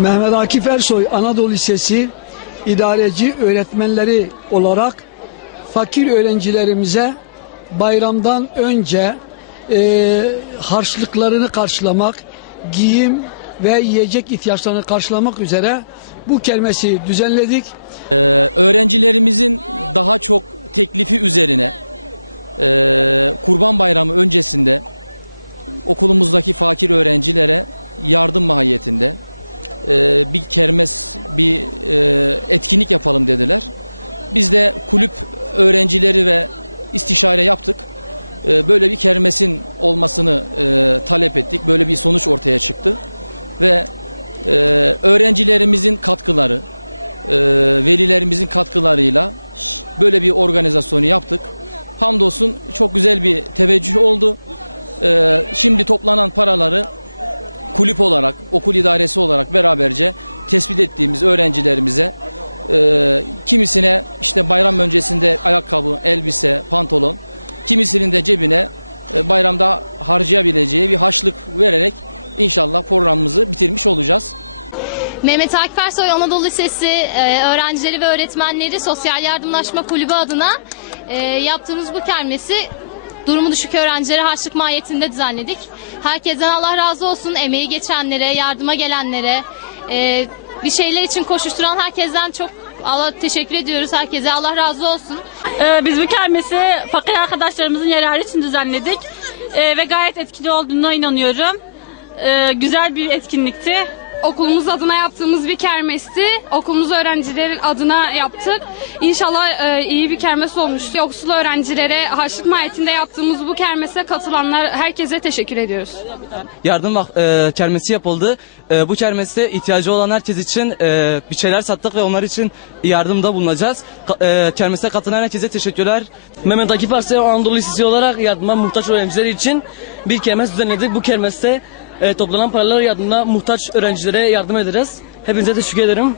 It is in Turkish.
Mehmet Akif Ersoy Anadolu Lisesi idareci öğretmenleri olarak fakir öğrencilerimize bayramdan önce harçlıklarını karşılamak, giyim ve yiyecek ihtiyaçlarını karşılamak üzere bu kermesi düzenledik. Öğrencilerimizin daha çok teklifi üzerine Kurban Bayramı öncesinde okulumuzdaki fakir öğrencilere yardım mahiyetinde bir kermes, bir etkinlik yapalım dediler. Biz de kulüp öğrencileri ve istişare yaptık. Böyle bir kermesin olmasını talep ettik. Böyle bir sonuç ortaya çıktı. Ve öğrencilerimizin katkıları, velilerimizin katkılarıyla böyle bir organizasyonu yaptık. Hamdolsun çok güzel bir teveccüh oldu. Şimdi toplanan paraları kulüp olarak, okul idaresi olarak beraberce tespit ettiğimiz öğrencilerimize kimisine işte bayram öncesinde ayakkabı, elbise, pantolon, kimisinin de cebine bayramda harcayabileceği bir harçlık vererek inşallah programımızı bitirmiş olacağız. Mehmet Akif Ersoy Anadolu Lisesi öğrencileri ve öğretmenleri Sosyal Yardımlaşma Kulübü adına yaptığımız bu kermesi durumu düşük öğrencilere harçlık mahiyetinde düzenledik. Herkesten Allah razı olsun, emeği geçenlere, yardıma gelenlere, bir şeyler için koşuşturan herkesten çok teşekkür ediyoruz. Herkese Allah razı olsun. Biz bu kermesi fakir arkadaşlarımızın yararı için düzenledik ve gayet etkili olduğuna inanıyorum. Güzel bir etkinlikti. Okulumuz adına yaptığımız bir kermesti. Okulumuz öğrencilerin adına yaptık. İnşallah iyi bir kermes olmuştu. Yoksul öğrencilere harçlık mahiyetinde yaptığımız bu kermese katılanlar herkese teşekkür ediyoruz. Yardım kermesi yapıldı. Bu kermeste ihtiyacı olan herkes için bir şeyler sattık ve onlar için yardımda bulunacağız. Kermese katılan herkese teşekkürler. Mehmet Akif Ersoy Anadolu Lisesi olarak yardıma muhtaç öğrenciler için bir kermes düzenledik. Bu kermeste toplanan paralar yardımına muhtaç öğrencilere yardım edeceğiz. Hepinize teşekkür ederim.